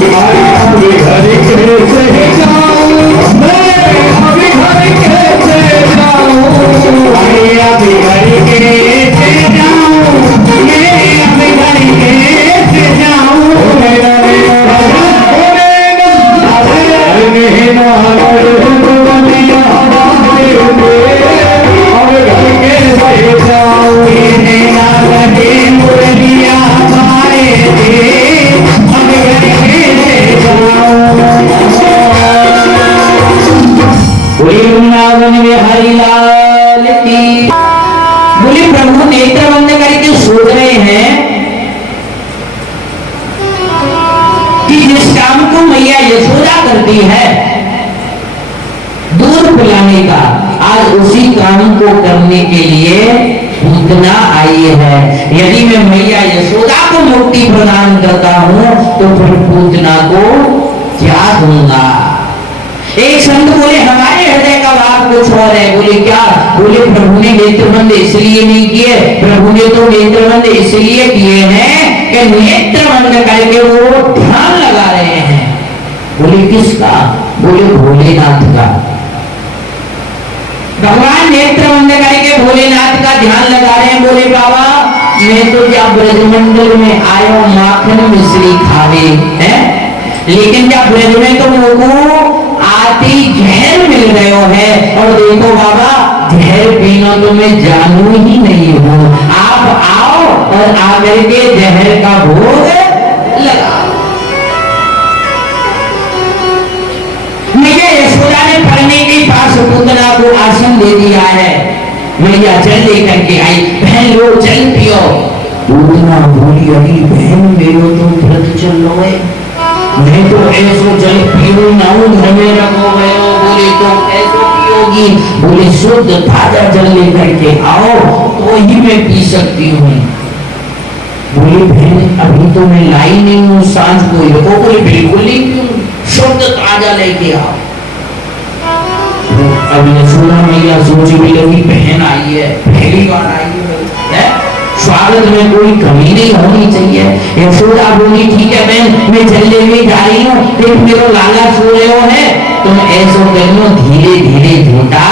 अभी घर कैसे जाऊं मैं, अभी घर कैसे जाऊं, अभी घर कैसे जाऊं मैं, अभी घर कैसे जाऊं, मेरा हरिलाल की। बोले प्रभु नेत्र बंद करके सोच रहे हैं कि जिस काम को मैया यशोदा करती है दूध पिलाने का, आज उसी काम को करने के लिए पूतना आई है। यदि मैं मैया यशोदा को मुक्ति प्रदान करता हूं तो फिर पूतना को क्या दूंगा। एक संत बोले हमारे हृदय का भाव कुछ और है। बोले क्या? बोले प्रभु ने नेत्रबंद इसलिए नहीं किए, प्रभु ने तो नेत्रबंद इसलिए किए हैं कि नेत्र बंद करके वो ध्यान लगा रहे हैं। बोले किसका? बोले भोलेनाथ का। भगवान नेत्र बंद करके भोलेनाथ का ध्यान लगा रहे हैं। बोले बाबा मैं तो जब ब्रजमंडल में आयो माखन मिश्री खावे है, लेकिन जब ब्रज में तो लोगों आती जहर मिल रहे है, और देखो बाबा जहर पीना तो मैं जानू ही नहीं हूँ, आप आओ और आकर के जहर का भोग लगाओ। मैया यशोदा ने पढ़ने के पास पूतना को आसन दे दिया है। मैया जल लेकर के आई। बहन लो जल पियो। पूतना बोली अरे बहन मेरो तो व्रत चल रहा है, मैं तो ऐसो जल पीऊ ना हूं, घर में रखो गए। बोले तो कैसे पियोगी? बोले शुद्ध ताजा जल लेकर के आओ तो ही मैं पी सकती हूँ। बोले बहन अभी तो मैं लाई नहीं हूँ, सांझ को रखो। बोले बिल्कुल नहीं पीऊं, शुद्ध ताजा लेके आओ। अब यशोदा मैया सोच भी लगी बहन आई है, पहली बार आई है, स्वागत में कोई कमी नहीं होनी चाहिए। यशोदा बोली ठीक है बहन मैं जल लेने जा रही हूँ, फिर मेरो लाला सो रहे हो है, तुम ऐसो करियो धीरे धीरे झूठा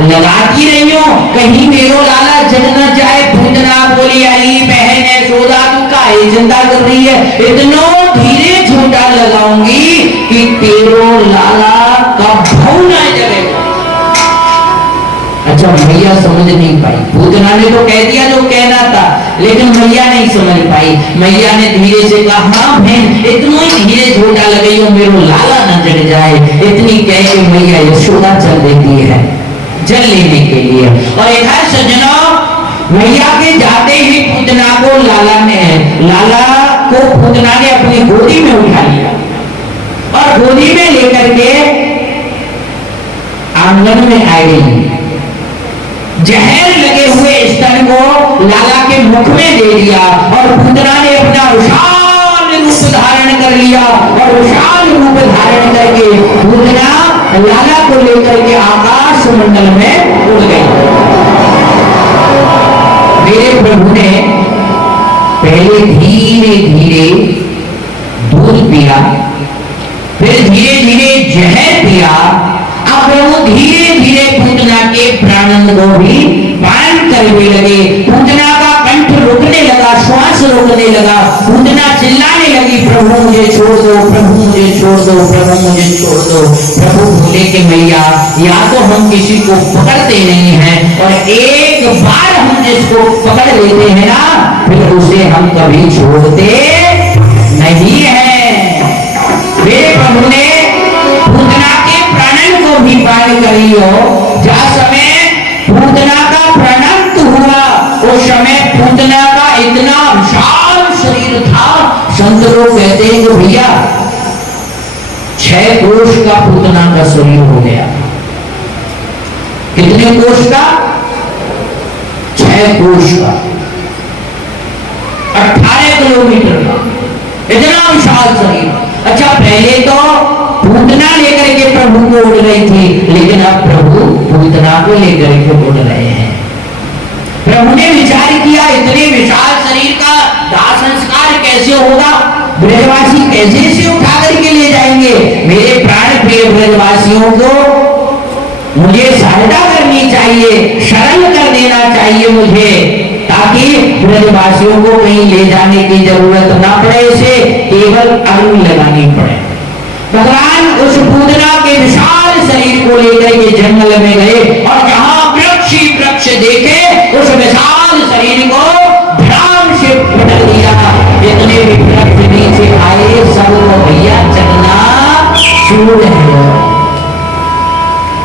लगाती रही हो, कहीं मेरो लाला जग न जाए। पूतना बोली अरे बहन यशोदा तू काहे चिंता कर रही है, इतना धीरे झूठा लगाऊंगी कि तेरो लाला का भाव ना जगेगा। अच्छा मैया समझ नहीं पाई। पूतना ने तो कह दिया जो कहना था, लेकिन मैया नहीं समझ पाई। मैया ने धीरे से कहा हाँ बहन इतना ही धीरे झूठा लगाई हो मेरो लाला न जग जाए। इतनी कह के मैया यशोदा चल देती है जल लेने के लिए। और इधर सज्जनों मैया के जाते ही पूतना को लाला को पूतना ने अपनी गोदी में उठा लिया और गोदी में लेकर के आंगन में आई। जहर लगे हुए स्तन को लाला के मुख में दे दिया और पूतना ने अपना विशाल रूप धारण कर लिया। और विशाल रूप धारण करके पूतना लाला को लेकर के आकाश मंडल में उड़ गई। मेरे प्रभु ने पहले धीरे धीरे दूध पिया, फिर धीरे धीरे जहर पिया। अब प्रभु धीरे धीरे पूतना के प्राणन को भी पान करने लगे। पूतना का कंठ रुकने लगा, श्वास रोकने लगा। पूतना चिल्लाने लगी प्रभु मुझे छोड़ दो, प्रभु मुझे छोड़ दो, प्रभु मुझे छोड़ दो। प्रभु बोले कि मैया या तो हम किसी को पकड़ते नहीं हैं, और एक बार हम जिसको पकड़ लेते हैं ना फिर उसे हम कभी छोड़ते नहीं है। मेरे प्रभु ने पूतना के प्राणन को भी पार करियो। जा समय पूतना का प्राणन हुआ उस समय पूतना का इतना विशाल शरीर था, संत लोग कहते हैं कि भैया 6 कोष का पूतना का शरीर हो गया। कितने कोष का? 6 कोष का, 18 किलोमीटर का इतना विशाल शरीर। अच्छा पहले तो पूतना लेकर के प्रभु को उड़ रही थी, लेकिन अब प्रभु पूतना को लेकर के उड़ रहे हैं। प्रभु ने विचार किया इतने विशाल शरीर का दाह संस्कार कैसे होगा। ब्रजवासी कैसे से उठा करके ले जाएंगे? मेरे प्राण प्रिय ब्रजवासियों को मुझे सहायता करनी चाहिए, शरण कर देना चाहिए मुझे, ताकि ब्रजवासियों को कहीं ले जाने की जरूरत ना पड़े, इसे केवल अग्नि लगानी पड़े। भगवान उस पूतना के विशाल शरीर को लेकर के जंगल में गए और जहां वृक्ष ही वृक्ष देखे उस विशाल शरीर को धड़ाम से पटक दिया। जितने भी वृक्ष नीचे आए सबको भैया चलना शुरू है।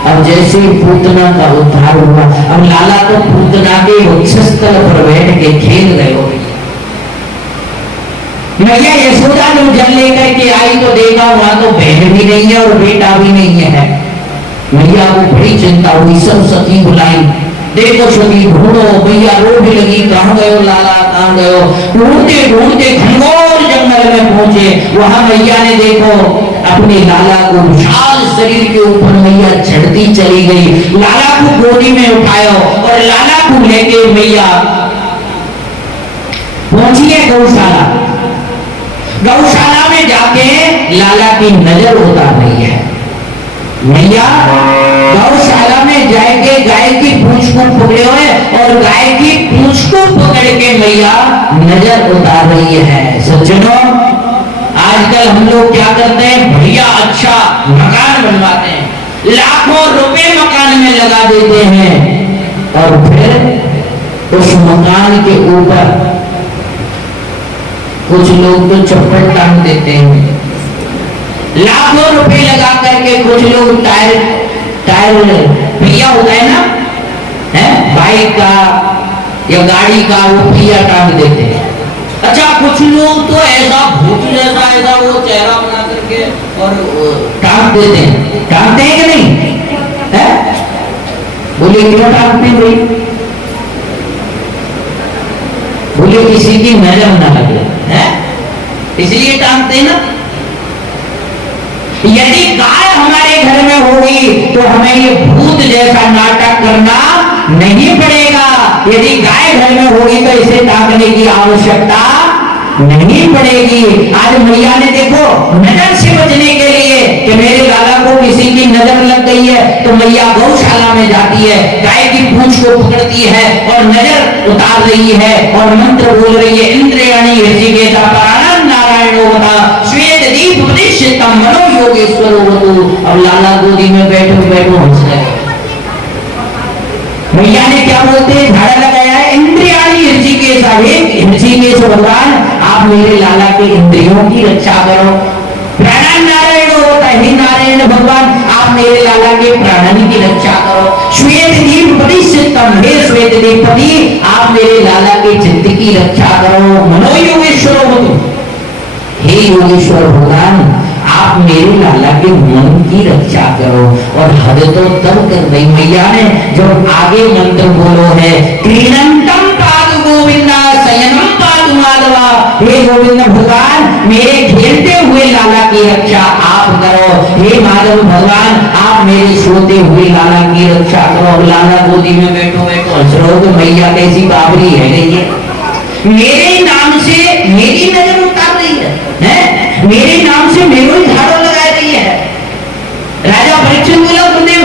अब जैसे पूतना का उद्धार हुआ, अब लाला तो पूतना के वक्षस्थल पर बैठ के खेल रहे हो। मैया यशोदा जब जल लेकर के आई तो देखा वहां तो बहन भी नहीं है और बेटा भी नहीं है। मैया को बड़ी चिंता हुई, सब सखी बुलाई, देखो सखी ढूंढो, मैया रो भी लगी, कहां गए लाला, कहां गए? ढूंढते ढूंढते घनघोर जंगल में पहुंचे। वहां मैया ने देखो अपने लाला को विशाल शरीर के ऊपर मैया चढ़ती चली गई, लाला को गोदी में उठाया और लाला को लेके मैया पहुंची है गौशाला। गौशाला में जाके लाला की नजर उतार रही है मैया। गौशाला में जाके गाय की पूंछ को पकड़े हुए और गाय की पूंछ को पकड़ के मैया नजर उतार रही है। सज्जनों, आजकल हम लोग क्या करते हैं, बढ़िया अच्छा मकान बनवाते हैं, लाखों रुपए मकान में लगा देते हैं और फिर उस मकान के ऊपर कुछ लोग तो चप्पल टांग देते हैं। लाखों रुपए लगा करके कुछ लोग टायर पहिया होता है ना, है बाइक का या गाड़ी का, वो पहिया टांग देते हैं। अच्छा, कुछ लोग तो ऐसा भूत जैसा ऐसा वो चेहरा बना करके और टांग देते हैं। टांगते हैं कि नहीं? है बोलिए क्यों टांगते हैं भाई? बोलिए किसी की नजर ना लगे, है इसलिए टांगते हैं ना। यदि गाय हमारे घर में होगी तो हमें ये भूत जैसा नाटक करना नहीं पड़ेगा। यदि गाय घर में होगी तो इसे टांगने की आवश्यकता नहीं पड़ेगी। आज मैया ने देखो नजर से बचने के लिए कि मेरे लाला को किसी की नजर लग गई है तो मैया गौशाला में जाती है, गाय की पूंछ को पकड़ती है और नजर उतार रही है और मंत्र बोल रही है, इंद्रियाणी ऋषिकेशा प्राणं नारायणो वदा श्वेत दीप उपदिश्यतम मनो योगेश्वरो वतु। अब लाला गोदी में बैठो बैठो हंस रहे। मैया ने क्या बोलते हैं, झाड़ा लगाया है, इंद्रियाणी ऋषिकेशा, ऋषिकेश भगवान आप मेरे लाला के इंद्रियों की रक्षा करो। प्राणं नारायण होता है, हे नारायण भगवान आप मेरे लाला के प्राणन की रक्षा करो। श्वेत दीप परिचितम, हे श्वेत दीपति आप मेरे लाला के चित्त की रक्षा करो। मनो योगेश्वर हो, हे योगेश्वर भगवान आप मेरे लाला के मन की रक्षा करो। और हद तो तब कर रही मैया ने जब आगे मंत्र बोलो है, क्रीडंतम पादु गोविंदा शयनम पादु माधवा, हे गोविंद भगवान मेरे खेलते हुए लाला की रक्षा आप करो। हे माधव भगवान आप मेरे सोते हुए लाला की रक्षा करो। लाला गोदी में बैठो बैठो हंस रहो तो मैया कैसी बाबरी है गई है, मेरे नाम से मेरी नजर उतार रही है, मेरे नाम से मेरे ही झाड़ू लगा रही है। राजा परीक्षित बोला तुमने,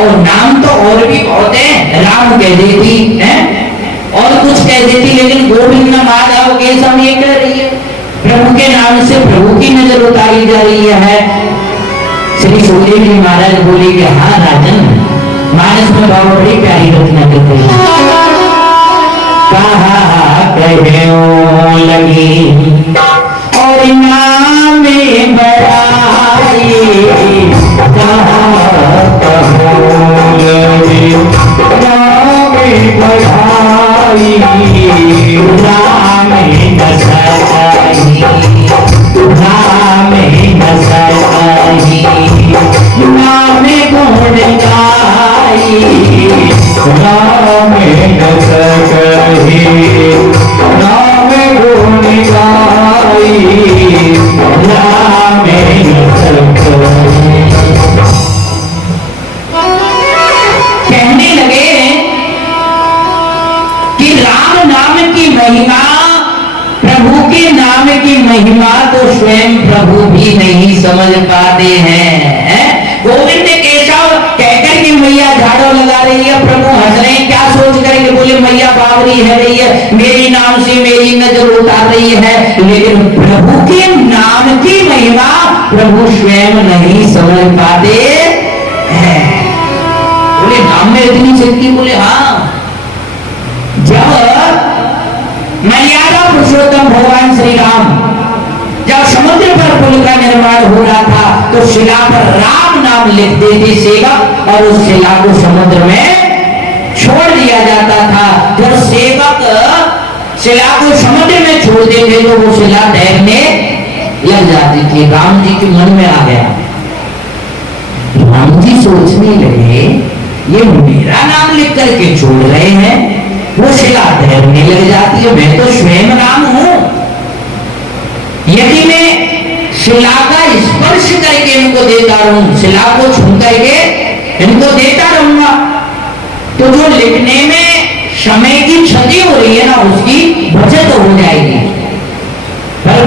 और नाम तो और भी बहुत है, राम कह देती है और कुछ कह देती, लेकिन गोविंद माधव केशव ये कह रही है। प्रभु के नाम से प्रभु की नजर उतारी जा रही है। श्री सुखदेव जी महाराज बोले कि हाँ राजन, मानस में बाबा बड़ी प्यारी रचना करते हैं। कहा कहने लगी और नाम बढ़ाई, कहा लगी नाम बढ़ाई, राम न सताई, राम न सताई, नाम गुण गाई, राम न सताई, नाम गुण गाई, राम न सताई। कहने लगे कि राम नाम की महिमा स्वयं प्रभु भी नहीं समझ पाते हैं। गोविंद केशव कहकर के मैया झाड़ू लगा रही है, प्रभु हंस रहे हैं, क्या सोच करके बोले मैया बावरी है रही है, मेरी नाम से मेरी नजर उतार रही है, लेकिन प्रभु के नाम की महिमा प्रभु स्वयं नहीं समझ पाते हैं। बोले नाम में इतनी शक्ति, बोले हाँ। जब मर्यादा पुरुषोत्तम भगवान श्री राम जब समुद्र पर पुल का निर्माण हो रहा था तो शिला पर राम नाम लिखते थे सेवक, और उस शिला को समुद्र में छोड़ दिया जाता था। जब सेवक शिला को समुद्र में छोड़ देते तो वो शिला तैरने लग जाती थी। राम जी के मन में आ गया, राम जी सोचने लगे ये मेरा नाम लिख करके छोड़ रहे हैं, वो शिला तैरने लग जाती है, मैं तो स्वयं राम हूं, यदि मैं शिला का स्पर्श करके इनको देता रहूं, शिला को छू करके इनको देता रहूंगा, तो जो लिखने में समय की क्षति हो रही है ना उसकी बचत हो जाएगी। पर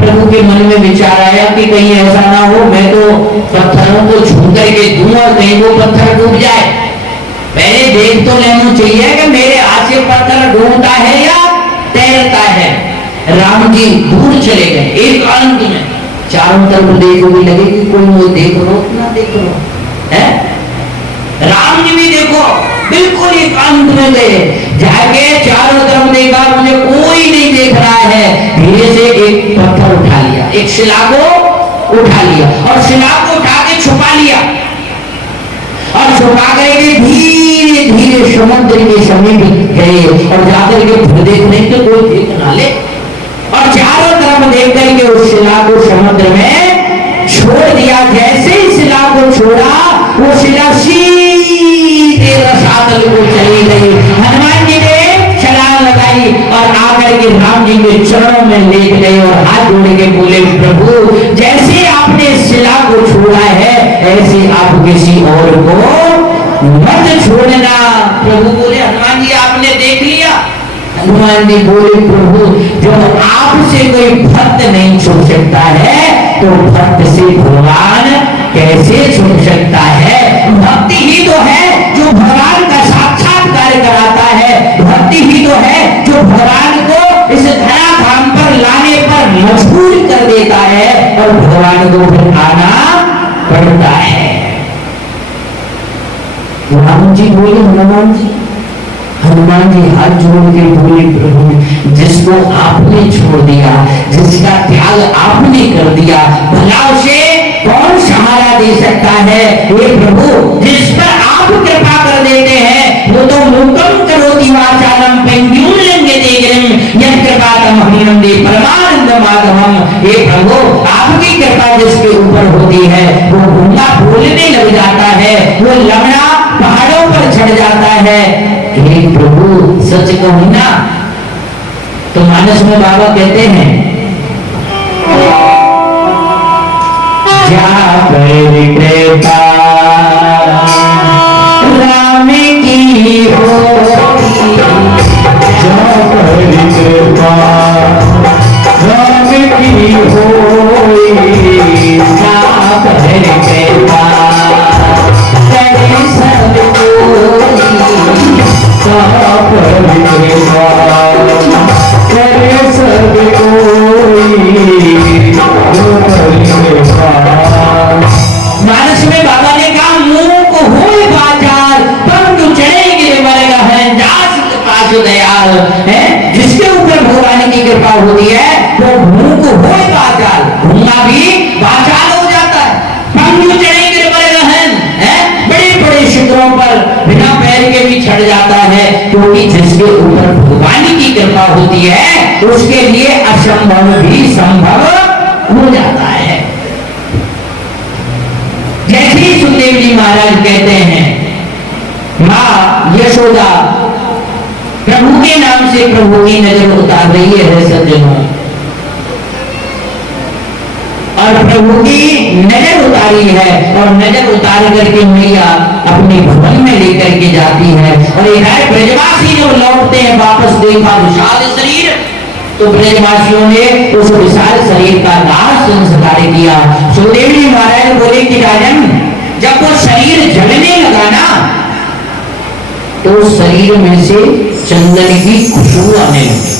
प्रभु के मन में विचार आया कि कहीं ऐसा ना हो मैं तो पत्थरों को छू करके दूं और कहीं वो पत्थर डूब जाए। पहले देख तो लेना चाहिए कि मेरे हाथ से पत्थर डूबता है या तैरता है। राम जी दूर चले गए, एकांत में, चारों तरफ देखोगे लगे कि कोई वो देख लो ना देख लो है। राम जी भी देखो बिल्कुल एकांत में गए, जाके चारों तरफ देखा मुझे कोई नहीं देख रहा है, धीरे से एक पत्थर उठा लिया, एक शिला को उठा लिया और शिला को उठा के छुपा लिया, और छुपा करके धीरे धीरे समुद्र के समीप गए और जाकर के फिर देखने के कोई देख ना ले, और चारों तरफ देख करके उस शिला को समुद्र में छोड़ दिया। जैसे ही शिला को छोड़ा वो शिला सीधे रसातल को चली गई। हनुमान जी ने छलांग लगाई और आकर के राम जी के चरणों में लेट गए और हाथ जोड़ के बोले प्रभु जैसे आपने शिला को छोड़ा है ऐसे आप किसी और को मत छोड़ना। प्रभु बोले हनुमान जी आपने देख लिया। हनुमान जी बोले प्रभु जब आपसे कोई भक्त नहीं छूट सकता है तो भक्त से भगवान कैसे छूट सकता है। भक्ति ही तो है जो भगवान का साक्षात्कार कराता है, भक्ति ही तो है जो भगवान को इस धराधाम पर लाने पर मजबूर कर देता है और भगवान को फिर आना पड़ता है। राम जी बोले हनुमान जी हाथ जोड़ के बोले प्रभु जिसको आपने छोड़ दिया, जिसका त्याग आपने कर दिया, भला उसे कौन सहारा दे सकता है। हे प्रभु जिस पर आप कृपा कर देते हैं वो तो मुक्तम करोति वाचालम पेंड्यूल लेंगे देगरम यह कृपा तम हम दे परमानंद माधवम। हे प्रभु आपकी कृपा जिसके ऊपर होती है वो गूंगा बोलने लग जाता है, वो लंगड़ा पहाड़ों पर चढ़ जाता है। हे प्रभु सच कहूं ना तो मानस में बाबा कहते हैं जा कृपा राम की हो कृपा राम की हो कृपा करे सब मानस में बाबा ने कहा मुंह को हुए बाजार परंतु चढ़े गिरे मरेगा है दास पास दयाल है। जिसके ऊपर भगवान की कृपा होती है वो मुंह को हुए बाजार घूमना भी बाजार हो जाता है। परंतु चढ़े गिरे मरेगा है बड़े बड़े शिखरों पर बिना पैर के भी चढ़ जाता है, क्योंकि जिसके ऊपर भगवान की कृपा होती है उसके लिए असंभव भी संभव हो जाता है। जैसे ही सुखदेव जी महाराज कहते हैं मां यशोदा प्रभु के नाम से प्रभु की नजर उतार रही है सज्जनों, और प्रभु की नजर उतारी है और नजर उतार करके मैया अपने भवन में लेकर के जाती है। और एक है ब्रजवासी जो लौटते हैं वापस देखा विशाल शरीर तो ब्रजवासियों ने उस विशाल शरीर का दाह संस्कार किया। सुखदेव जी महाराज बोले कि राजन, जब वो शरीर जलने लगा ना, तो शरीर में से चंदन की खुशबू आने लगी।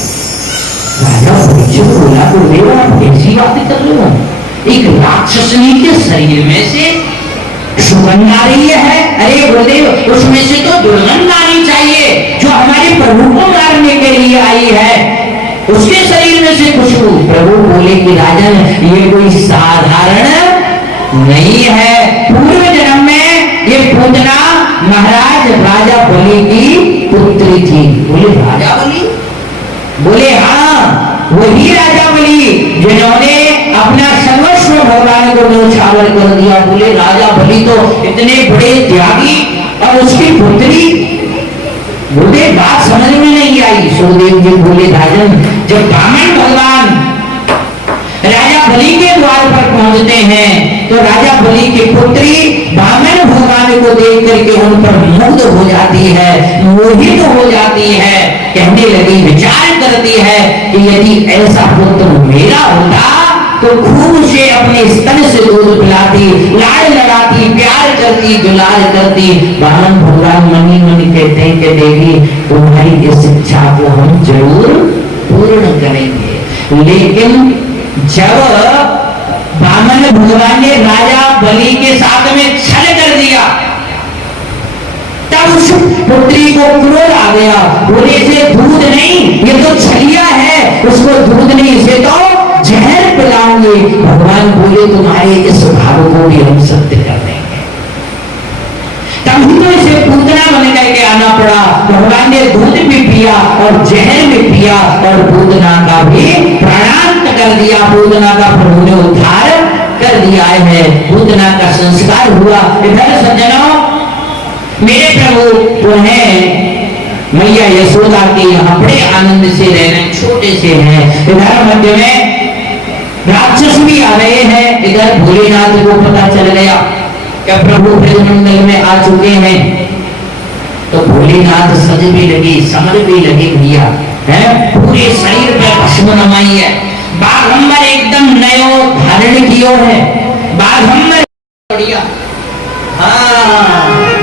राजा परीक्षित बोला, गुरुदेव आप ऐसी बातें कर रहे हो, एक राक्षसनी के शरीर में से सुगंध आ रही है। अरे गुरुदेव, उसमें से तो दुर्गंध आनी चाहिए, जो हमारे प्रभु को मारने के लिए आई है, उसके शरीर में से खुशबू। प्रभु बोले कि राजन, ये कोई साधारण नहीं है, पूर्व जन्म में ये पूतना महाराज राजा बलि की पुत्री थी। बोले राजा बलि? बोले हाँ, वही राजा बलि जिन्होंने अपना सर्वस्व भगवान को न्यौछावर कर दिया। बोले राजा बलि तो इतने बड़े त्यागी, और उसकी पुत्री। बोले बात समझ में नहीं आई। सुखदेव जी बोले राजन, जब ब्राह्मण भगवान राजा बलि के द्वार पर पहुंचते हैं, तो राजा बलि की पुत्री ब्राह्मण भगवान को देख करके उन पर मुग्ध हो जाती है, मोहित हो जाती है। कहने लगी, विचार करती है कि यदि ऐसा पुत्र मेरा होता तो खूब से अपने स्तन से दूध पिलाती, लाड़ लगाती, प्यार करती, दुलार करती। ब्राह्मण भगवान मनी मनी कहते हैं कि देवी, तुम्हारी इस इच्छा को हम जरूर पूर्ण करेंगे। लेकिन जब ब्राह्मण भगवान ने राजा बलि के साथ में छल कर दिया, तब उस पुत्री को क्रोध आ गया। बोले इसे दूध नहीं, ये तो छलिया है, उसको दूध नहीं, इसे तो जहर पिलाऊंगे। भगवान बोले तुम्हारे इस भाव को भी हम सत्य कर देंगे। तभी तो इसे पूतना बन करके आना पड़ा। भगवान ने दूध भी पिया और जहर भी पिया, और पूतना का भी प्राणांत कर दिया। पूतना का प्रभु ने उद्धार कर दिया है। पूतना का संस्कार हुआ। इधर सज्जनों, मेरे प्रभु वो है मैया यशोदा के यहाँ बड़े आनंद से रह रहे, छोटे से हैं। इधर मध्य में राक्षस भी आ रहे हैं। इधर भोलेनाथ को पता चल गया कि प्रभु ब्रजमंडल में आ चुके हैं, तो भोलेनाथ सज भी लगी, समझ भी लगी भैया, है पूरे शरीर पे भस्म नमाई है। बाघंबर एकदम नयो धारण कियो है, बाघंबर बढ़िया। हाँ,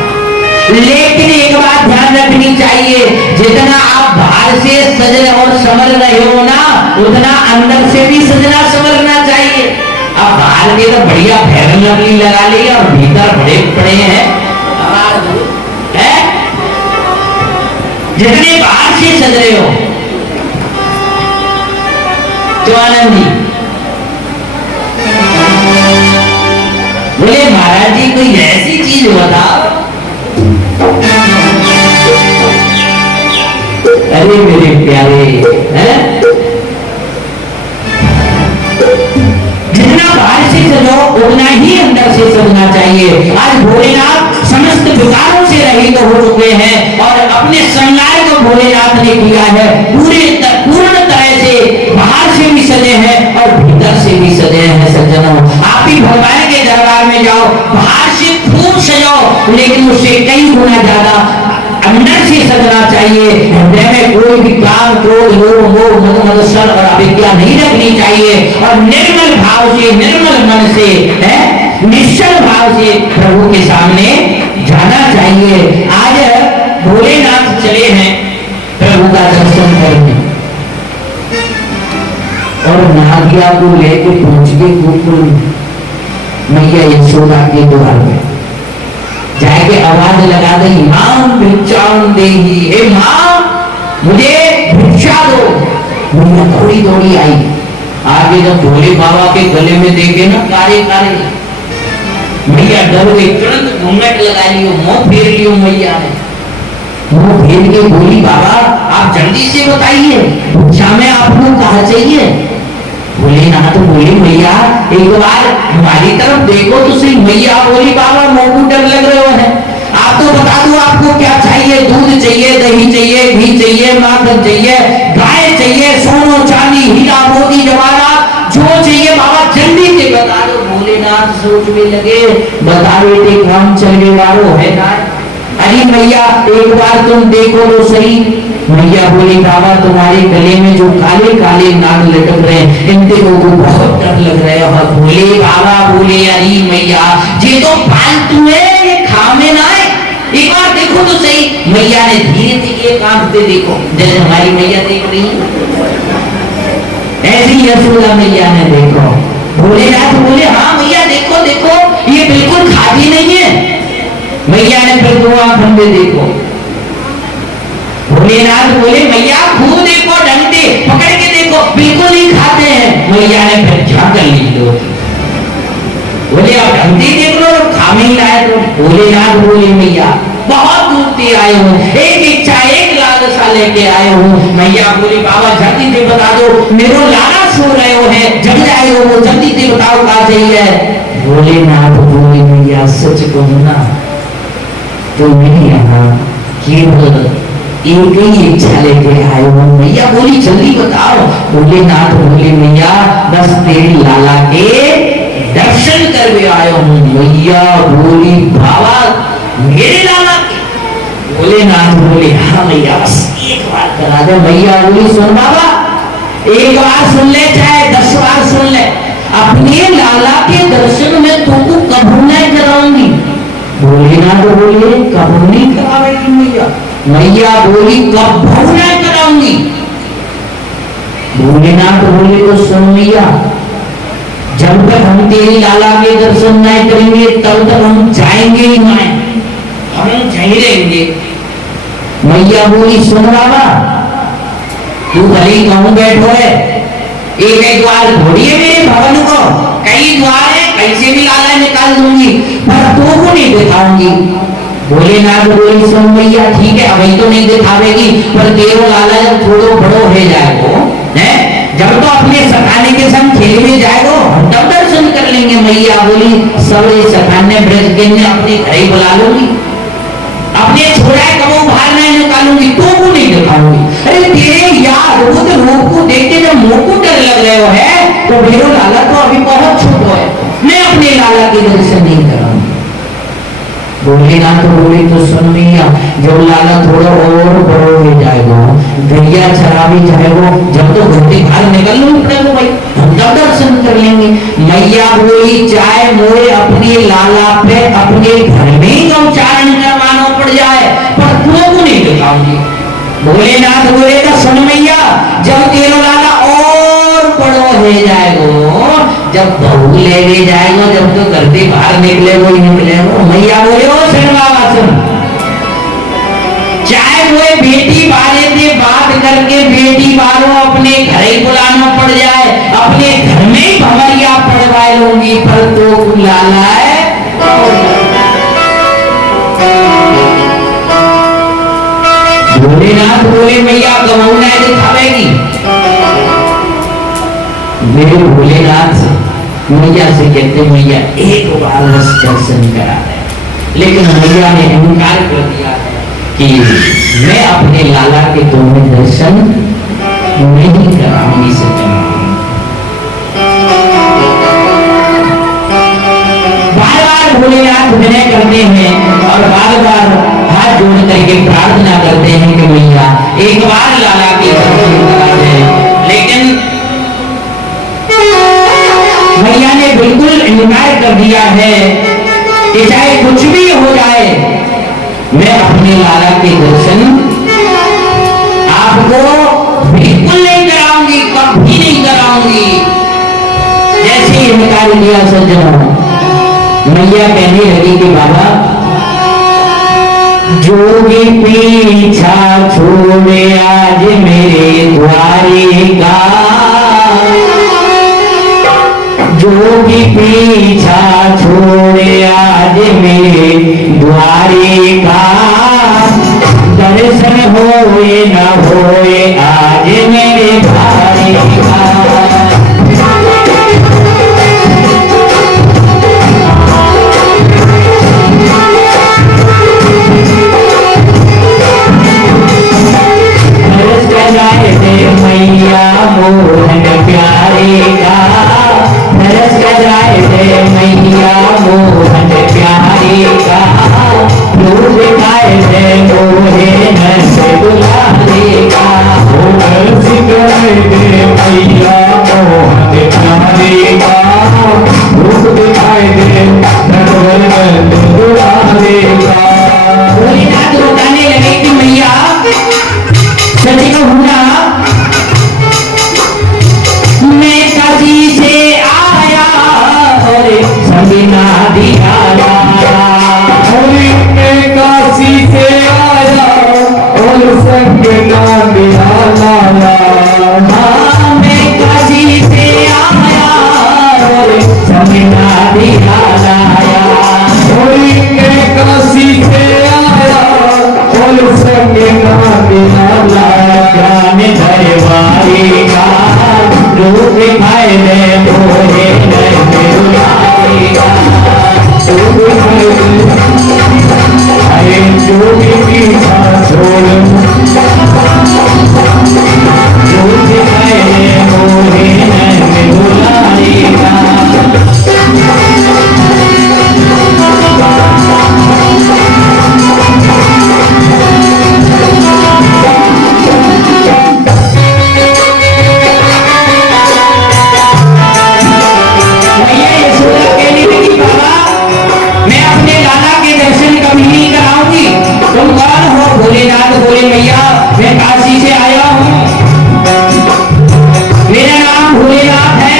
लेकिन एक बात ध्यान रखनी चाहिए, जितना आप बाहर से सज और समर रहे हो ना, उतना अंदर से भी सजना संवरना चाहिए। अब बाहर के तो बढ़िया फेरन लवली लगा ली और भीतर बड़े पड़े हैं, है? जितने बाहर से सज रहे हो। तो आनंद जी बोले महाराज जी कोई ऐसी चीज बताओ। अरे मेरे प्यारे, हैं? जितना बाहर से सजो उतना ही अंदर से सजना चाहिए। आज भोलेनाथ समस्त विकारों से रहित हो चुके हैं, और अपने श्रृंगार को भोलेनाथ ने किया है पूर्ण तरह से। बाहर से भी सजे हैं और भीतर से भी सजे हैं। सज्जनों, आप भी भगवान के दरबार में जाओ, बाहर से खूब सजो, लेकिन उससे कई गुना ज्यादा अंदर से सजना चाहिए। हृदय में कोई भी काम, क्रोध, लोभ, मोह, मद, मत्सर और अविद्या नहीं रखनी चाहिए, और निर्मल भाव से, निर्मल मन से, है निश्चल भाव से प्रभु के सामने जाना चाहिए। आज भोलेनाथ चले हैं प्रभु का दर्शन करने, और नागिया को लेके पहुंच गए गोकुल मैया यशोदा के द्वार में। जाके आवाज लगा दी, मां भिक्षाम देही, हे मां मुझे भिक्षा दो। मैया थोड़ी दौड़ी आई। आगे जब भोले बाबा के गले में देखे ना कारे कारे, मैया डर गई, तुरंत घूंघट लगा लियो, मुंह फेर लियो मैया ने। मुंह फेर के बोली, बाबा आप जल्दी से बताइए भिक्षा में आपको कहा चाहिए। भोलेनाथ बोली, मैया एक बार हमारी तरफ देखो तो सही। मैया बोली, बाबा मुंह डर लग रहे हो है, आप तो बता दो आपको क्या चाहिए। दूध चाहिए, दही चाहिए, घी चाहिए, माखन चाहिए, गाय चाहिए, सोनो चांदी हीरा मोती जवाहरात, जो चाहिए बाबा जल्दी से बता दो। भोलेनाथ सोचने लगे, बता बेटे काम चलने वालों है ना। अरे मैया एक बार तुम देखो तो सही, मैया बोली बाबा तुम्हारे गले में जो काले काले नाग लटक रहे हैं इनके लोगों को बहुत डर लग रहा है। और बोले बाबा बोले अरे मैया ये तो फालतू है, ये खामे ना है, एक बार देखो तो सही। मैया ने धीरे से एक आंख से देखो, जैसे हमारी मैया देख रही है ऐसी यशोदा मैया ने देखो। भोलेनाथ बोले हाँ मैया देखो देखो ये बिल्कुल खाती नहीं है। मैया ने फिर दो आंख बंदे देखो। भोलेनाथ बोले मैया खूब देखो, डंडे पकड़ के देखो, बिल्कुल नहीं खाते हैं। मैया ने फिर झांक ली दो। बोले आप डंडे देख लो खामे ही लाए तो। भोलेनाथ बोले मैया बहुत दूर से आए हो, एक इच्छा एक लालसा लेके आए हो। मैया बोली बाबा जल्दी से बता दो, मेरो लाला सो रहे हो है, जग जाए हो वो, जल्दी से बताओ कहाँ चाहिए। भोलेनाथ बोले मैया सच कहूं ना तो मेरे यहाँ केवल एक ही इच्छा लेके आए हो। मैया बोली जल्दी बताओ। भोलेनाथ बोले मैया बस तेरी लाला के दर्शन करके आए हूँ। मैया बोली बाबा मेरे लाला के? भोलेनाथ बोले हाँ मैया बस एक बार करा दे। मैया बोली सुन बाबा एक बार सुन ले चाहे 10 बार सुन ले, अपने लाला के दर्शन में तुमको कभी नहीं कराऊंगी। भोलेनाथ बोले कभी नहीं करावेगी मैया? मैया बोली कभी नहीं कराऊंगी। भोलेनाथ बोले तो सुन मैया जब तक हम तेरी लाला के दर्शन नहीं करेंगे तब तक हम जाएंगे ही नहीं, हम यहीं रहेंगे। मैया बोली सुन बाबा तू भले कहूं बैठो है, एक एक द्वार घोड़िए मेरे भवन को, कई द्वार है कैसे भी लाला निकाल दूंगी पर तू को नहीं दिखाऊंगी। भोलेनाथ बोली सुन मैया ठीक है अभी तो नहीं दिखावेगी पर तेरो लाला जब थोड़ो बड़ो हो जाएगो है, जब तो अपने सखाने के संग खेलने जाएगो तब दर्शन कर लेंगे। मैया बोली सब सखाने ब्रज के अपने घर ही बुला लूंगी, अपने छोड़ा कबो बाहर नहीं निकालूंगी, तो को नहीं दिखाऊंगी। अरे तेरे यार रुद्र रूप को देख के जब मुंह को डर लग रहे हो है तो मेरो लाला तो अभी बहुत छोटो है, मैं अपने लाला के दर्शन नहीं कराऊंगी। भोलेनाथ बोले तो सुन मैया जब लाला थोड़ा और बड़ो हो जाएगा गैया चरावी जाएगा जब तो घंटे बाहर निकल लो पड़ेगा भाई हम तब दर्शन कर लेंगे। मैया बोली चाहे मोए अपने लाला पे अपने घर में ही उच्चारण करवाना पड़ जाए पर तुमको नहीं दिखाऊंगी। भोलेनाथ बोले तो सुन मैया जब तेरा लाला और बड़ो हो जाएगा जब बहू ले जाएगा जब तो करते बाहर निकले वो ही निकले वो। मैया बोले ओ सुन बाबा सुन, चाहे वो बेटी वाले से बात करके बेटी वालों अपने घर ही बुलाना पड़ जाए अपने घर में ही भंवरिया पड़वा लूंगी पर तो लाला है। भोलेनाथ बोले मैया गवाऊना दिखावेगी। मेरे भोलेनाथ मैया से कहते मैया एक बार बस दर्शन करा दे, लेकिन मैया ने इनकार कर दिया है कि मैं अपने लाला के तुम्हें दर्शन नहीं कराऊंगी। बार बार भोलेनाथ विनय करते हैं और बार बार हाथ जोड़ करके प्रार्थना करते हैं कि मैया एक बार लाला के दर्शन करा दे, लेकिन मैया ने बिल्कुल इनकार कर दिया है कि चाहे कुछ भी हो जाए मैं अपने लाला के दर्शन आपको बिल्कुल नहीं कराऊंगी, कभी नहीं कराऊंगी। जैसे इनकार किया सज्जनों मैया कहने लगी कि बाबा जो भी पीछा छोड़े आज मेरे द्वारे का, जो भी पीछा छोड़े आज मेरे द्वारे का, दर्शन होए न होए आज मेरे द्वारे का। मैया मोहन प्यारे का, नरस जाए दे मैया मोहन प्यारे का, रूप दिखाए दे मोहे नंद दुलारे का, दर्श दिखाए दे मैया मोहन प्यारे का, रूप दिखाए दे नटवर नंद दुलारे का। भोलेनाथ बताने लगे कि मैया सच कहूँ ना, मैं काशी से आया और सबिना दिया लाया। मैं काशी से आया और संग ना दिया लाया। हाँ, मैं काशी से आया और सबिना दिया लाया। मैं काशी से आया और संग ना दिया लाया। ज्ञान दरबारी का रूप दिखाए दे मोहे नंद दुलारे का, रूप दिखाए दे अरे जो भी पीछा छोड़, रूप दिखाए दे मोहे नंद दुलारे का। भैया यशोदा कहने लगी, बाबा मैं अपने लाला के दर्शन कभी नहीं कराऊंगी। तुम कौन हो? भोलेनाथ बोले, मैया मैं काशी से आया हूँ, मेरा नाम भोलेनाथ है,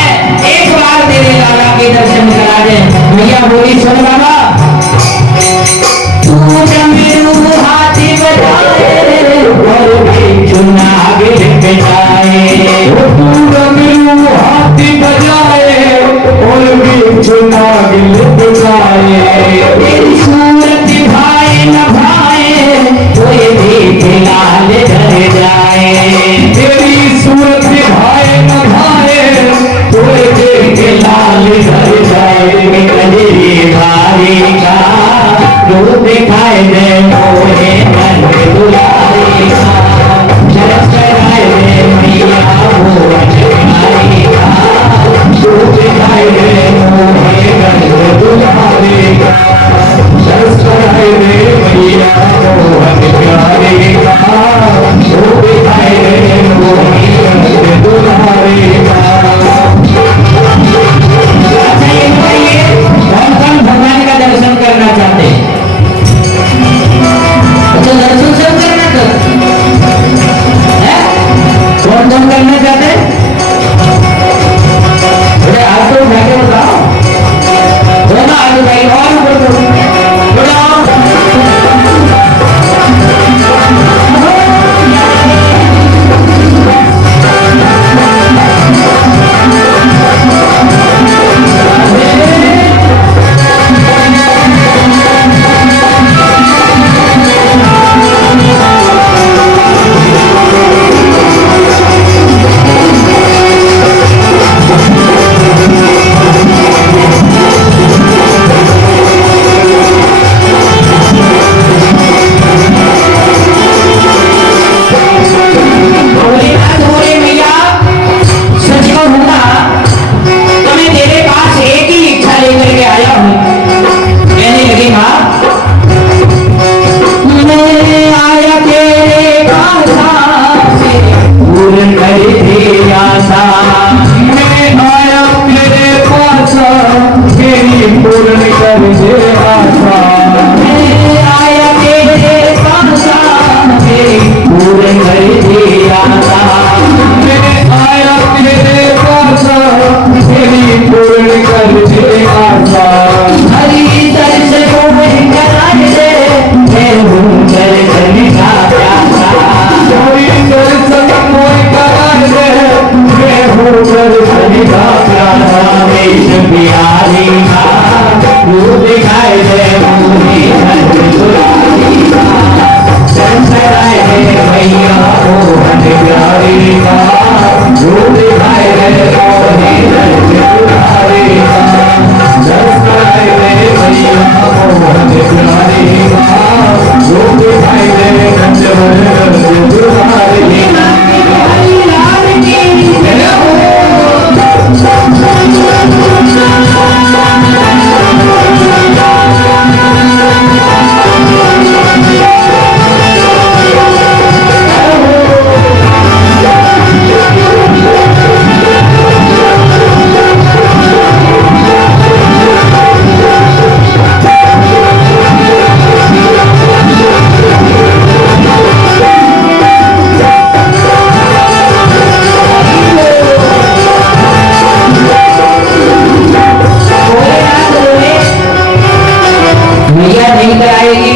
एक बार तेरे लाला के दर्शन करा दे। मैया बोली, सुन बाबा, तू डमरू हाथी बजाए और बिच्छू नागिन बजाए। हाथी बजाए और बिच्छू नागिन बजाए। तेरी सूरत भाए न भाए कोई देख लाल डर जाए। तेरी सूरत भाए न भाए कोई देख लाल डर जाए। कजरी भारी का रूप दिखाए दे मोहे नंद दुलारे का, शरद कराए दे मैया भुवन बिहारी का, रूप दिखाए दे मोहे नंद दुलारे का। दर्श कराए दे मैया मोहन प्यारे का, रूप दिखाए दे मोहे नंद दुलारे का। अच्छा ये बताइए, कौन कौन भगवान का दर्शन करना चाहते हैं? अच्छा दर्शन सब करना कर है? कौन कौन करना चाहते हैं? अरे हाथ तो उठा के बताओ, दोनों हाथ उठाइए और ऊपर करो, उठाओ। भोलेनाथ बोले, मैया सच कहूँ ना, तो मैं तेरे पास एक ही इच्छा लेकर के आया हूँ। कहने लगी, माँ मैं आया तेरे पास से पूर्ण कर दे आशा। मैं आया तेरे पास तेरी पूर्ण कर दे आशा। मैं आया तेरे पास से पूर्ण कर दे आशा। मैं आया तेरे पास तेरी पूर्ण कर दे आशा। हरि दर्श को कराए दे, मैं हूँ दर्शन का प्यासा। कोई दर्शन कोई करा दे, मैं हूँ दर्शन का प्यासा। वेश बिहारी का रूप दिखाए दे मोहे नंद दुलारे का, दर्शन कराए दे मैया मोहन प्यारी का, रूप दिखाए दे मोहे नंद दुलारे का, दर्शन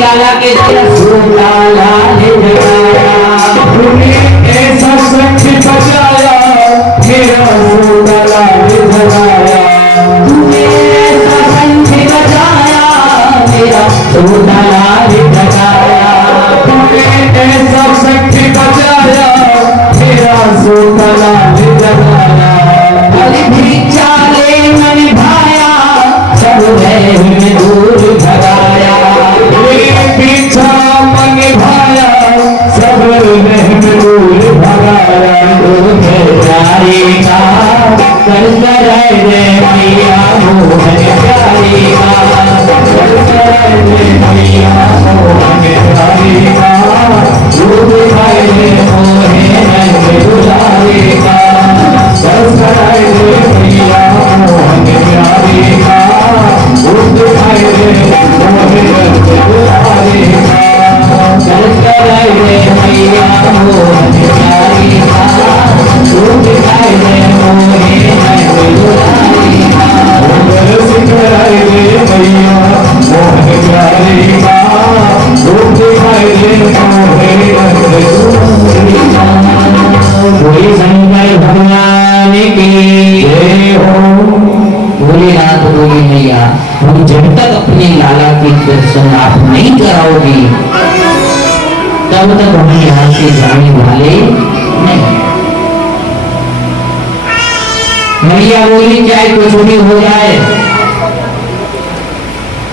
लाला के दिया सोता लाल जगाया। तूने ऐसा शंख बजाया मेरा सोता लाल जगाया। तूने ऐसा शंख बजाया मेरा सोता लाल जगाया। तूने ऐसा शंख बजाया मेरा सोता लाल जगाया। बलि भिक्षा ले मन भाया सब वहम दूर भगाया। पीछा मन भाया सब वहम दूर भगाया। प्यारे का कर कराए दे मैया मोहन प्यारे का कर कराए दे मैया मोहन प्यारे का रूप खाए दे मोहे रंग दुलारे का कर कराए दे मैया मोहन प्यारे का रूप खाए दे मोहे रंग दुलारे का कर कराए दे मैया मोहन प्यारे का रूप खाए दे मोहे रंग दुलारे का रस कराए दे मैया मोहन प्यारे का रूप खाए दे मोहे रंग दुलारे का। बोले शंकर भगवान की जय हो। भोलेनाथ बोले मैया हम जब तक अपने लाला के दर्शन आप नहीं कराओगे तब तक हम यहाँ से जाने वाले नहीं। मैया बोली चाहे कुछ भी हो जाए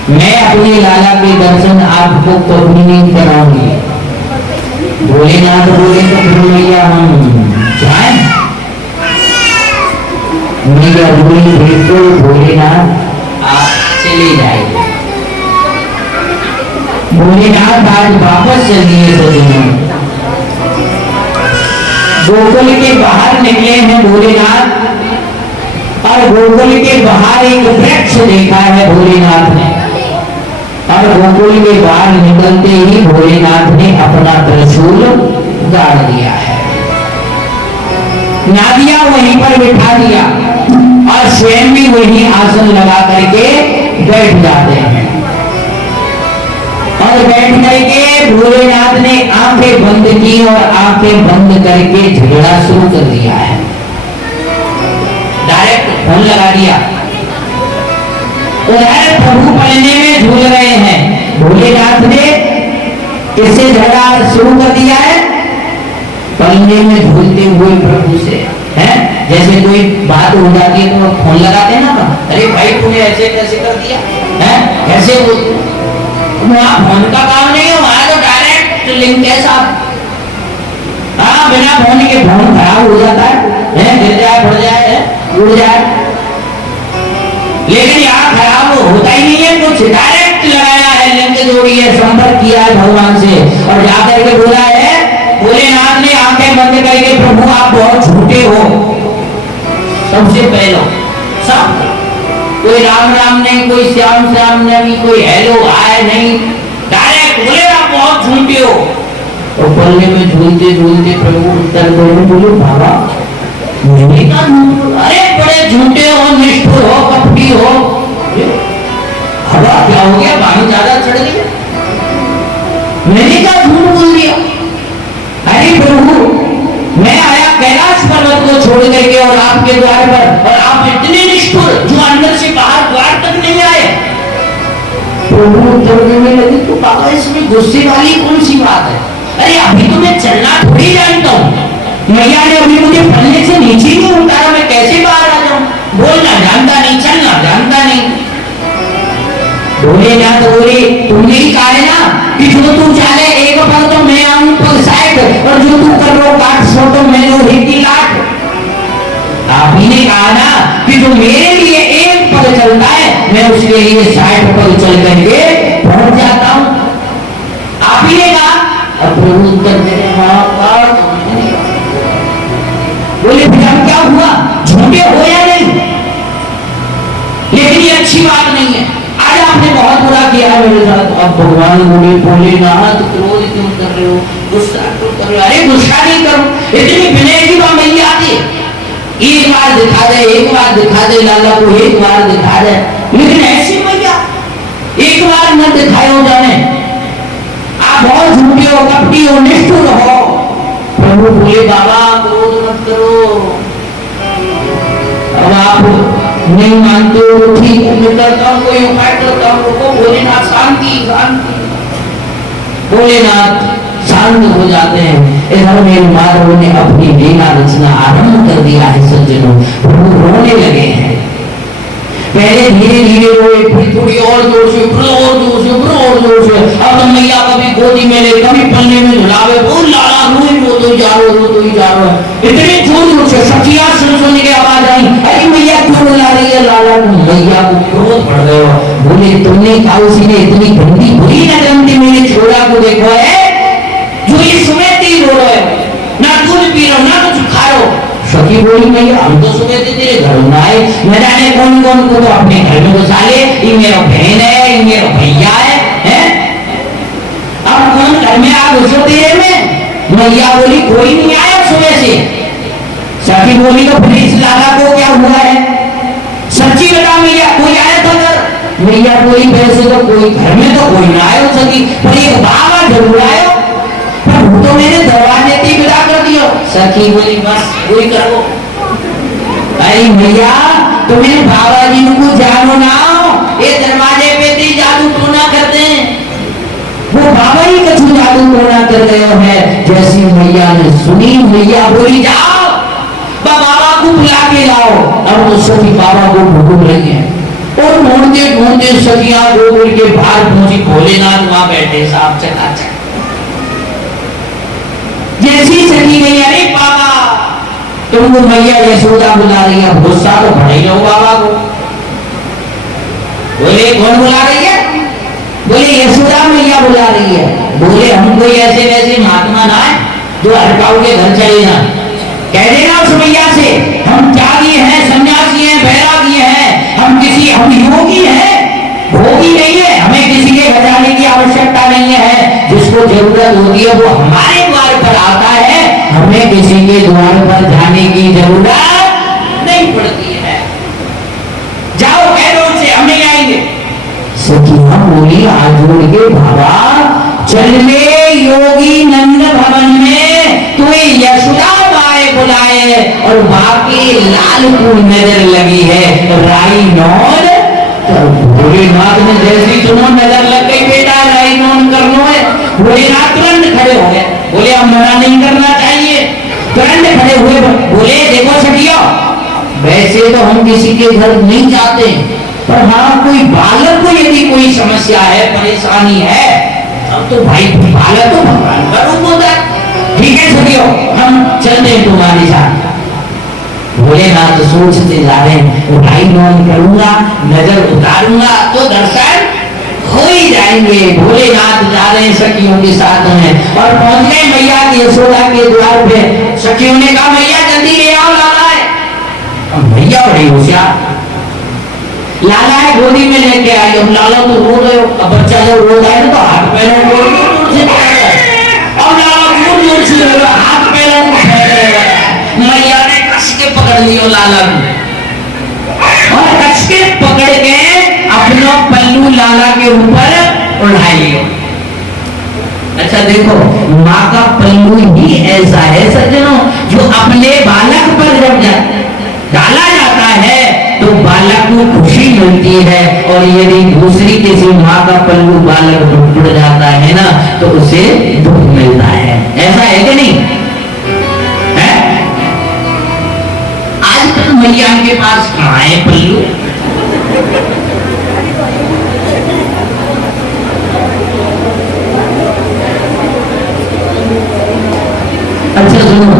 मैं अपने लाला के दर्शन आपको कभी नहीं कराऊंगी। भोलेनाथ बोले तो फिर मैया हम जाए। मैया बोली बिल्कुल भोलेनाथ आप चले जाइए। भोलेनाथ आज वापस चलिए सजनों। गोकुल के बाहर निकले हैं भोलेनाथ और गोकुल के बाहर एक वृक्ष देखा है भोलेनाथ ने और गोकुल के बाहर निकलते ही भोलेनाथ ने अपना त्रिशूल गाड़ दिया है। नादिया वहीं पर बिठा दिया और स्वयं भी वहीं आसन लगा करके बैठ जाते हैं और बैठ करके भोलेनाथ ने आंखें बंद की और आंखें बंद करके झगड़ा शुरू कर दिया है। डायरेक्ट फोन लगा दिया। उधर प्रभु पढ़ने में झूल रहे हैं। भोलेनाथ ने किससे झगड़ा शुरू कर दिया है? पढ़ने में झूलते हुए प्रभु से है। जैसे कोई बात हो जाती है तो फोन लगाते हैं ना, अरे भाई तूने ऐसे कैसे कर दिया है, ऐसे वहाँ फोन का काम नहीं है, वहाँ तो डायरेक्ट लिंक है साहब। हाँ बिना फोन के फोन खराब हो जाता है, गिर जाए पड़ जाए उड़ जाए, लेकिन यहाँ खराब होता ही नहीं है कुछ। डायरेक्ट लगाया है, लिंक जोड़ी है, संपर्क किया है भगवान से और जाकर के बोला है। भोलेनाथ ने आंखें बंद करके प्रभु आप बहुत झूठे हो। सबसे पहले सब कोई राम राम नहीं, कोई श्याम श्याम नहीं, कोई हेलो हाय नहीं, डायरेक्ट बोले आप बहुत झूठे हो। और पल्ले में झूलते झूलते प्रभु उत्तर बोले बाबा मुझे क्या झूठ, अरे बड़े झूठे हो, निष्ठुर हो, कपटी हो। हवा क्या हो गया, पानी ज्यादा चढ़ गया, मैंने क्या झूठ बोल दिया। अरे प्रभु मैं आया कैलाश पर्वत को छोड़ करके और आपके द्वार पर, और आप इतने निष्ठुर जो अंदर से बाहर द्वार तक नहीं आए। प्रभु उत्तर देने लगे तो बाबा इसमें गुस्से वाली कौन सी बात है, अरे अभी तो मैं चलना थोड़ी जानता हूँ, मैया ने अभी मुझे पल्ले से नीचे ही उतारा, मैं कैसे बाहर आ जाऊं, बोलना जानता नहीं, चलना जानता नहीं। भोलेनाथ बोले तुमने ही कहा है ना कि जो तू चाहे एक पल तो मैं आऊं पल साइड, और जो तू कर लो 800 तो मैं लोहे की लाट। आप ही ने कहा ना कि जो मेरे लिए एक पल चलता है मैं उसके लिए 60 पल चल करके पहुंच जाता हूं। आप ही ने कहा। अब प्रभु उत्तर मेरे बोले फिर अब क्या हुआ, झूठे हो या नहीं, लेकिन ये अच्छी बात नहीं है, आज आपने बहुत बुरा किया है मेरे साथ। अब भगवान बोले भोलेनाथ क्रोध क्यों कर रहे हो, गुस्सा क्यों कर रहे हो, अरे गुस्सा नहीं करो, इतनी विनय की बात नहीं आती, एक बार दिखा दे, एक बार दिखा दे लाला को, एक बार दिखा दे, लेकिन ऐसे में क्या एक बार न दिखाए हो जाने, हो, निष्ठुर हो। प्रभु बोले बाबा क्रोध मत करो। अब आप नहीं मानते हो, ठीक है, मैं करता हूँ, कोई उपाय करता हूँ। रुको, भोलेनाथ शांति शांति। भोलेनाथ शांत हो जाते हैं। इधर मेरे माधव ने अपनी लीला रचना आरंभ कर दिया है सज्जनों। प्रभु रोने लगे हैं। पहले धीरे धीरे रोए, फिर थोड़ी और जोर से, फिर और जोर से, फिर और जोर से। अब तो मैया कभी गोदी में ले, कभी पल्ले में झुलावे, वो लाला रो तो जा रहा है। इतने जोर जोर से सखियां सुन के आवाज आई, अरे मैया क्यों रुला रही है लाला को? मैया को क्रोध बढ़ गया। बोले तुमने कहा उसी ने इतनी गंदी बुरी नजर से मेरे छोरा को देखो है, जो ये सुबह तीन रो रहे हो, ना दूध पी रहे हो, ना कुछ खा रहे हो। सखी बोली मैया हम तो सुबह से तेरे घर में आए, न जाने कौन कौन को तो अपने घर में घुसा ले, ये मेरा बहन है, ये मेरा भैया है? अब कौन घर में आ घुसो तेरे में? मैया बोली कोई नहीं आया सुबह से। सखी बोली तो फिर इस लाला को क्या हुआ है? सच्ची बता मैया, कोई आया था घर? मैया बोली वैसे तो कोई घर में तो कोई ना आयो सखी, पर एक बाबा जरूर आयो, पर वो तो मैंने दरवाजे से विदा कर दिया। सखी बोली बस वही करो। अरे मैया तुम्हें बाबा जी को जानो ना, ये दरवाजे पे दी जादू टोना करते हैं, वो बाबा ही कछु जादू टोना कर रहे हैं। जैसी मैया ने सुनी, मैया बोली जाओ बाबा को बुला के लाओ। अब वो सखी बाबा को ढूंढ रही है, और ढूंढते ढूंढते सखियां गोकुल के बाहर पहुंची। भोलेनाथ वहां बैठे साहब चकाचक। जैसी सखी गई, अरे बाबा तुमको मैया यशोदा बुला रही है। गुस्सा तो बढ़ ही लो बाबा को। बोले कौन बुला रही है? बोले यशोदा मैया बुला रही है। बोले हम कोई ऐसे वैसे महात्मा ना है जो हड़काऊ के घर चले ना, कह देना उस मैया से हम त्यागी हैं, सन्यासी हैं, बैरागी हैं, हम योगी हैं, भोगी नहीं है, हमें किसी के घर जाने की आवश्यकता नहीं है। जिसको जरूरत होती है वो हमारे द्वार पर आता है, हमें किसी के द्वार पर जाने की जरूरत नहीं पड़ती है। जाओ कह दो उनसे हम नहीं आएंगे। सखियां बोली हाथ जोड़ के बाबा चल ले योगी नंद भवन में, तुम्हें यशोदा माए बुलाए और बाकी लाल को नजर लगी है राई नौन। भोलेनाथ ने जैसी सुनो नजर लग गई, बेटा राई नौन करनो है। भोलेनाथ तुरंत खड़े हो गए। बोले अब मना नहीं करना चाहिए। तुरंत खड़े हुए बोले देखो सखियों, वैसे तो हम किसी के घर नहीं जाते, पर हाँ कोई बालक को यदि कोई समस्या है, परेशानी है, अब तो भाई बालक तो भगवान का रूप होता है। ठीक है सखियों हम चलते हैं तुम्हारे साथ। भोलेनाथ सोचते जा रहे हैं, भाई नौन करूंगा, नजर उतारूंगा तो दर्शन हो ही जाएंगे। भोलेनाथ जा रहे हैं सखियों के साथ में, और पहुंच गए मैया की यशोदा के द्वार पे। सखियों ने कहा मैया जल्दी ले आओ लाला है। अब मैया बड़ी होशियार, लाला है गोदी में लेके आई। अब लाला तो रो रहे हो, अब बच्चा जब रो जाए तो हाथ पैरों को जोर से पकड़ता है। अब लाला जोर से हाथ पैरों को फेंक रहे हैं। मैया ने कस के पकड़ लियो लाला को, और कस के पकड़ के अपना पल्लू लाला के ऊपर उड़ा लियो। अच्छा देखो, माँ का पल्लू ही ऐसा है सज्जनों, जो अपने बालक पर जब डाला जाता है तो बालक को खुशी मिलती है, और यदि दूसरी किसी माँ का पल्लू बालक टूट जाता है ना तो उसे दुख मिलता है। ऐसा है कि नहीं है? आजकल मैया के पास कहाँ है पल्लू? अच्छा सुनो,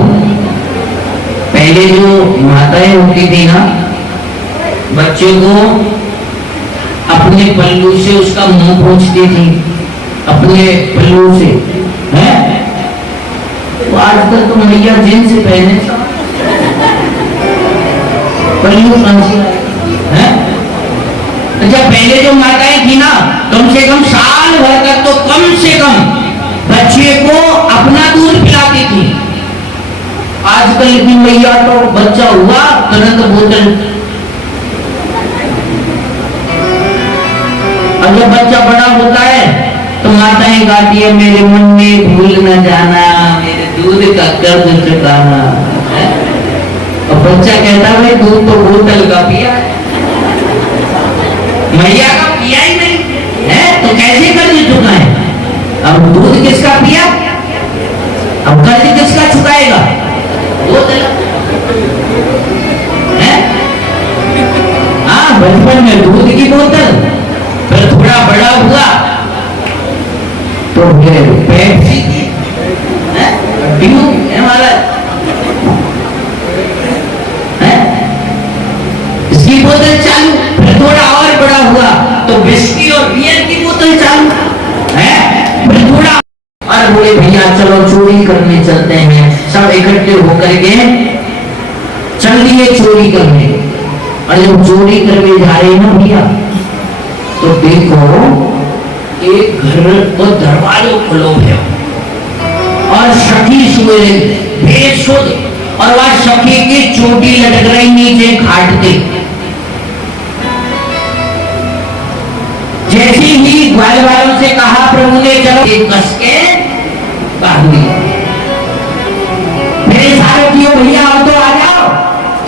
पहले जो माताएं होती थी ना, बच्चे को अपने पल्लू से उसका मुंह पोंछती थी, अपने पल्लू से, है? तो आजकल तो मैया जींस से पहने पल्लू फांसी है। अच्छा पहले जो माताएं थी ना, कम से कम साल भर तक तो कम से कम बच्चे को अपना दूध पिलाती थी। आजकल की मैया तो बच्चा हुआ तुरंत बोतल, और जब बच्चा बड़ा होता है तो माताएं गाती है, मेरे मन में भूल न जाना, मेरे दूध का कर्ज चुकाना। और बच्चा कहता है भाई दूध तो बोतल का पिया है, मैया का पिया ही नहीं है, तो कैसे कर्ज चुकाए? अब दूध किसका पिया, अब कर्ज किसका चुकाएगा? बोतल है। हाँ, बचपन में दूध की बोतल, फिर थोड़ा बड़ा हुआ तो फिर पेप्सी की ड्यू हमारा इसकी बोतल चालू, फिर थोड़ा और बड़ा हुआ तो विस्की और बियर की बोतल चालू है, फिर थोड़ा और बोले भैया चलो चोरी करने चलते हैं, सब इकट्ठे होकर के चल दिए चोरी करने। और जब चोरी करने जा रहे ना भैया तो देखो एक घर को दरवाजा खुलो है और सखी सोए बेसुध, और वह सखी की चोटी लटक रही नीचे खाट पे। जैसे ही ग्वाल वालों से कहा प्रभु ने चलो एक कस के बांध दिया, मेरे सारे क्यों भैया अब तो आ जाओ।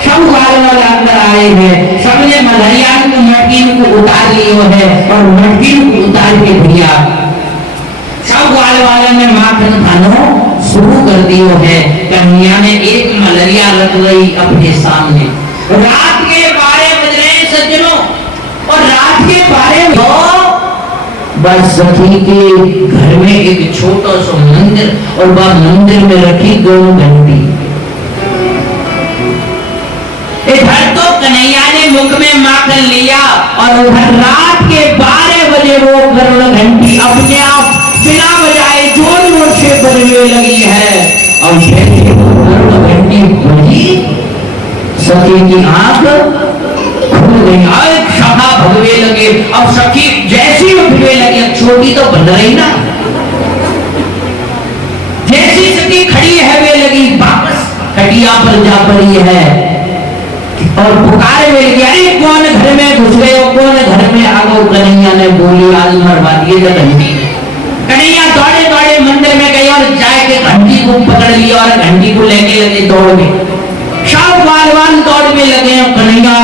सब ग्वाल वाले अंदर आए हैं, सबने मलहरिया को मटकीन को उतार लियो है और मटकीन को उतार के भैया सब ग्वाल वाले ने माखन खानो शुरू कर दियो है। कन्हैया ने एक मलहरिया रख गई अपने सामने। रात के 12 बज रहे सज्जनों, और रात के 12 बस सखी के घर में एक छोटा सा मंदिर, और वह मंदिर में रखी गौ घंटी। इधर तो कन्हैया ने मुख में माखन लिया और उधर रात के 12 बजे वो गरुड़ घंटी अपने आप बिना बजाए जोर जोर से बजने लगी है। और जैसे वो गरुड़ घंटी बजी सखी की आंख खुल गई, एक सखा भगवे लगे। अब सखी जैसी उठने लगी, छोटी तो बन रही ना, जैसी सखी खड़ी है वे लगी वापस खटिया पर जा पड़ी है और पुकारे वे लगी, अरे कौन घर में घुस गए हो, कौन घर में आ गए। कन्हैया ने बोली आज मरवा दिए घंटी। कन्हैया दौड़े दौड़े मंदिर में गए और जाके घंटी को पकड़ लिया और घंटी को लेके लगे दौड़ में। सब बालवान दौड़ में लगे और कन्हैया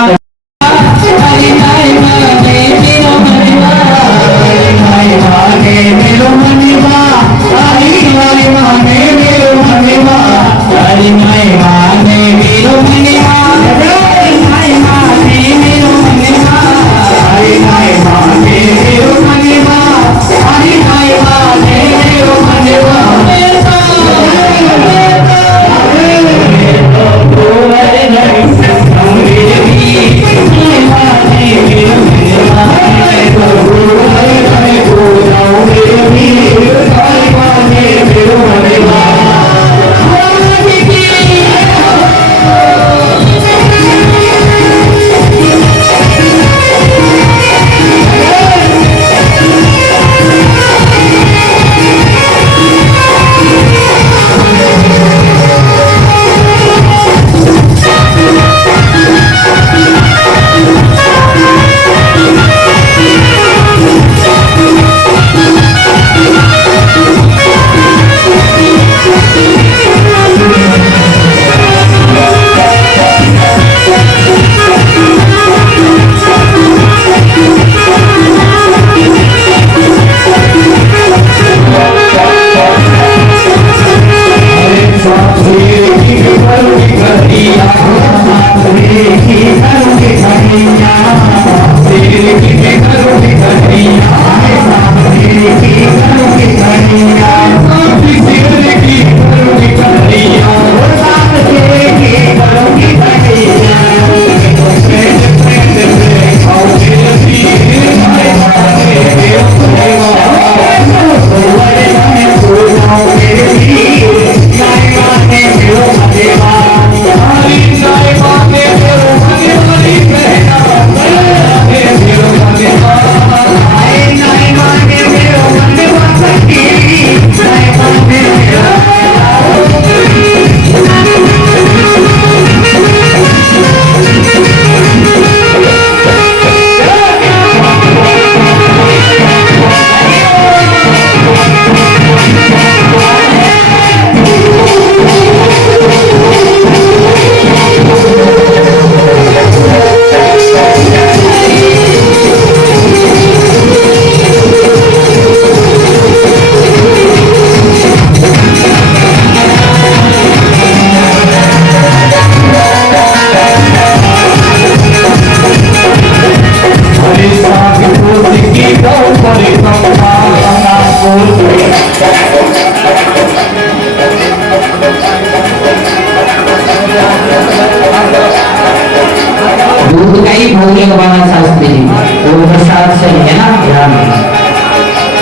बोलिए गोपाल शास्त्री जी, तो वो प्रसाद से है ना, ध्यान रखना।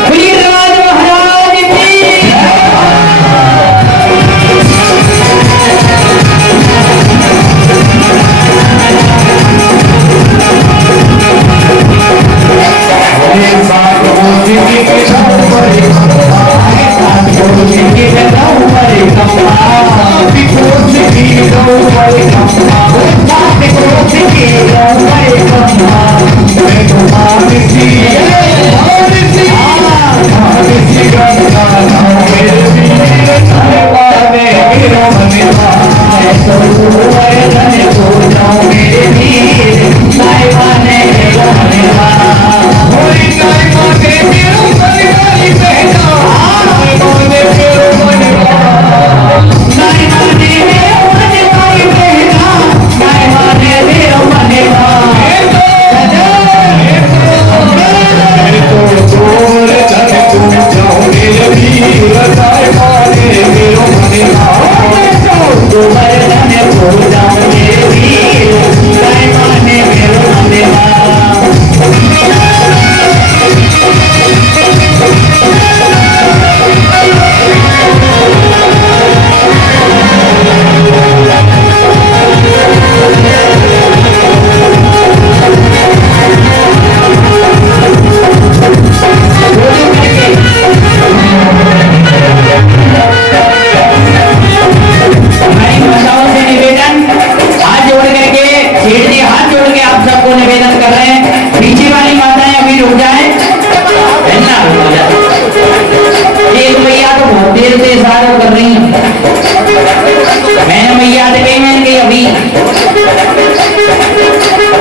बोलिए राज महाराज की।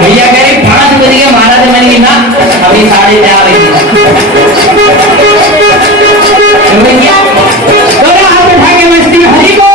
भैया कह रहे 5 बज गए महाराज, मैंने ना अभी 4:30 भैया थोड़ा हाथ उठा के मस्ती हरि को।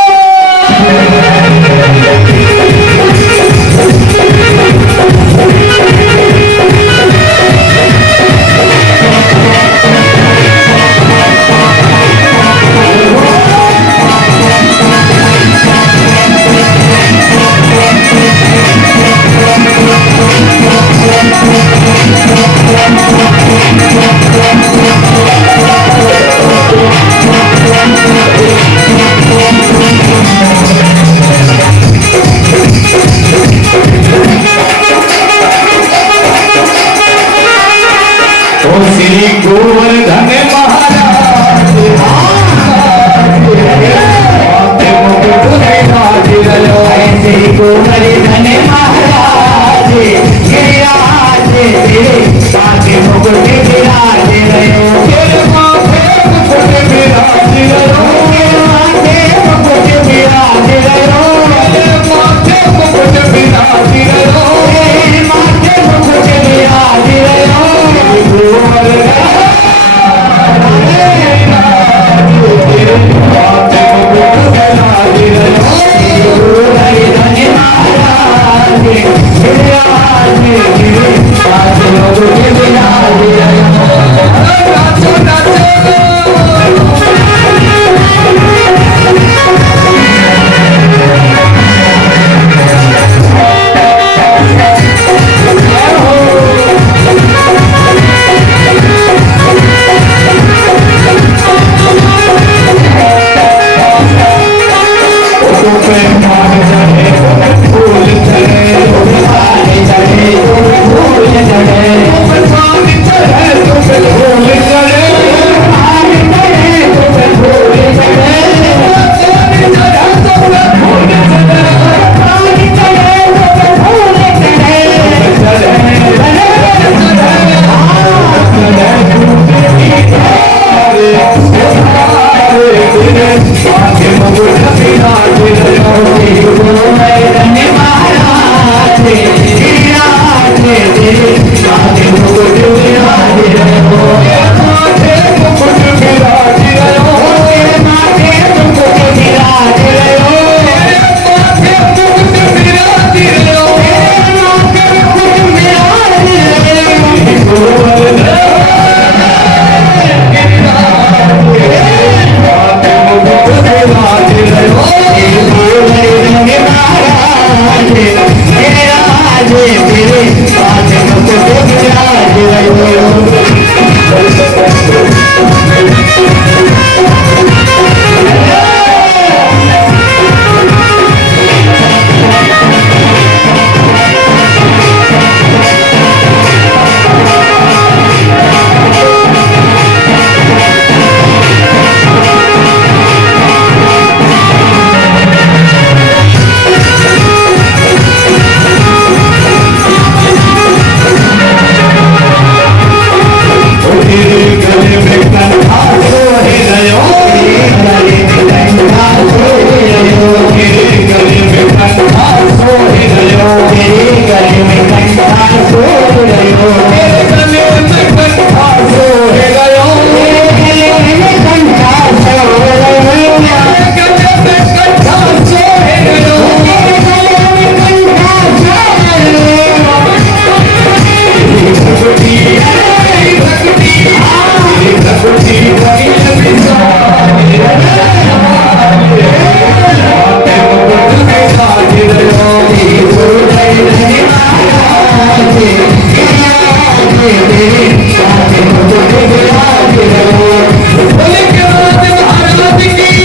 श्री गोवर्धन महाराज श्री गोवर्धन महाराज गिरिराज तेरे माथे मुकुट विराज रहो, तेरे माथे मुकुट विराज रहो, तेरे माथे मुकुट विराज रहो, तेरे माथे मुकुट विराज रहो, तेरे माथे मुकुट विराज रहो। महाराज बोले के राज महाराज की